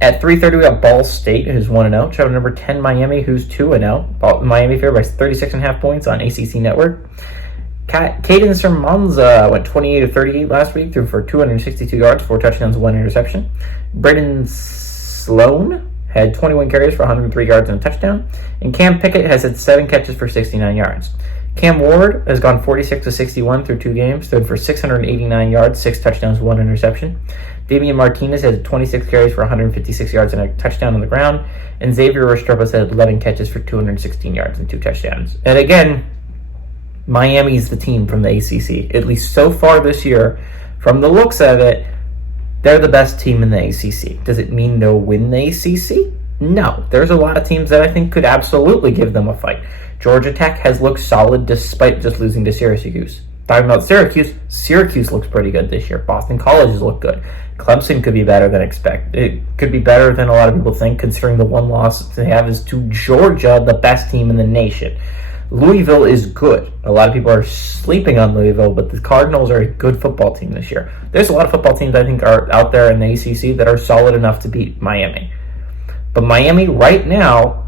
At 3:30, we got Ball State, who's 1-0. Travel number 10, Miami, who's 2-0. Miami favored by 36.5 points on ACC Network. Caden Sermonza went 28-38 last week, threw for 262 yards, 4 touchdowns, 1 interception. Braden Sloan had 21 carries for 103 yards and a touchdown. And Cam Pickett has had 7 catches for 69 yards. Cam Ward has gone 46-61 through 2 games, threw for 689 yards, 6 touchdowns, 1 interception. Damian Martinez has 26 carries for 156 yards and a touchdown on the ground. And Xavier Restrepo's had 11 catches for 216 yards and 2 touchdowns. And again, Miami's the team from the ACC. At least so far this year, from the looks of it, they're the best team in the ACC. Does it mean they'll win the ACC? No. There's a lot of teams that I think could absolutely give them a fight. Georgia Tech has looked solid despite just losing to Syracuse. Talking about Syracuse looks pretty good this year. Boston College has looked good. Clemson could be better than expected. It could be better than a lot of people think, considering the one loss they have is to Georgia, the best team in the nation. Louisville is good. A lot of people are sleeping on Louisville, but the Cardinals are a good football team this year. There's a lot of football teams I think are out there in the ACC that are solid enough to beat Miami. But Miami right now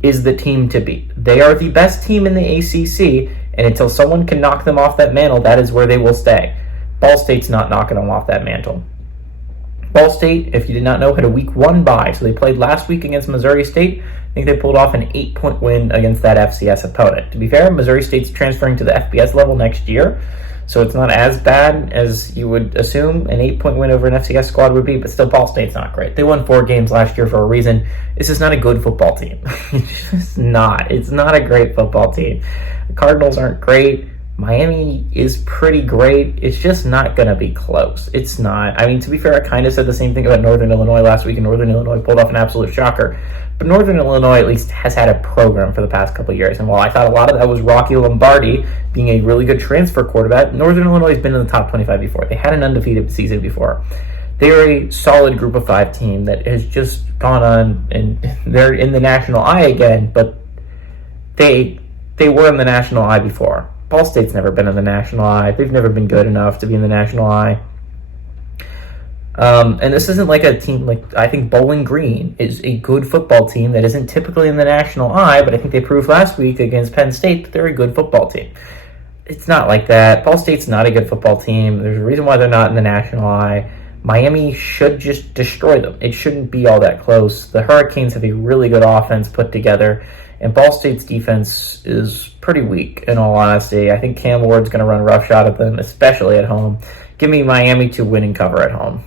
is the team to beat. They are the best team in the ACC, and until someone can knock them off that mantle, that is where they will stay. Ball State's not knocking them off that mantle. Ball State, if you did not know, had a week 1 bye. So they played last week against Missouri State. I think they pulled off an 8-point win against that FCS opponent. To be fair, Missouri State's transferring to the FBS level next year, so it's not as bad as you would assume an 8-point win over an FCS squad would be, but still Ball State's not great. They won 4 games last year for a reason. This is not a good football team. It's just not. It's not a great football team. The Cardinals aren't great. Miami is pretty great. It's just not going to be close. It's not. I mean, to be fair, I kind of said the same thing about Northern Illinois last week, and Northern Illinois pulled off an absolute shocker. But Northern Illinois at least has had a program for the past couple of years. And while I thought a lot of that was Rocky Lombardi being a really good transfer quarterback, Northern Illinois has been in the top 25 before. They had an undefeated season before. They're a solid group of 5 team that has just gone on, and they're in the national eye again, but they were in the national eye before. Ball State's never been in the national eye. They've never been good enough to be in the national eye. And this isn't like a team like, I think Bowling Green is a good football team that isn't typically in the national eye, but I think they proved last week against Penn State that they're a good football team. It's not like that. Ball State's not a good football team. There's a reason why they're not in the national eye. Miami should just destroy them. It shouldn't be all that close. The Hurricanes have a really good offense put together, and Ball State's defense is pretty weak, in all honesty. I think Cam Ward's going to run roughshod at them, especially at home. Give me Miami to win and cover at home.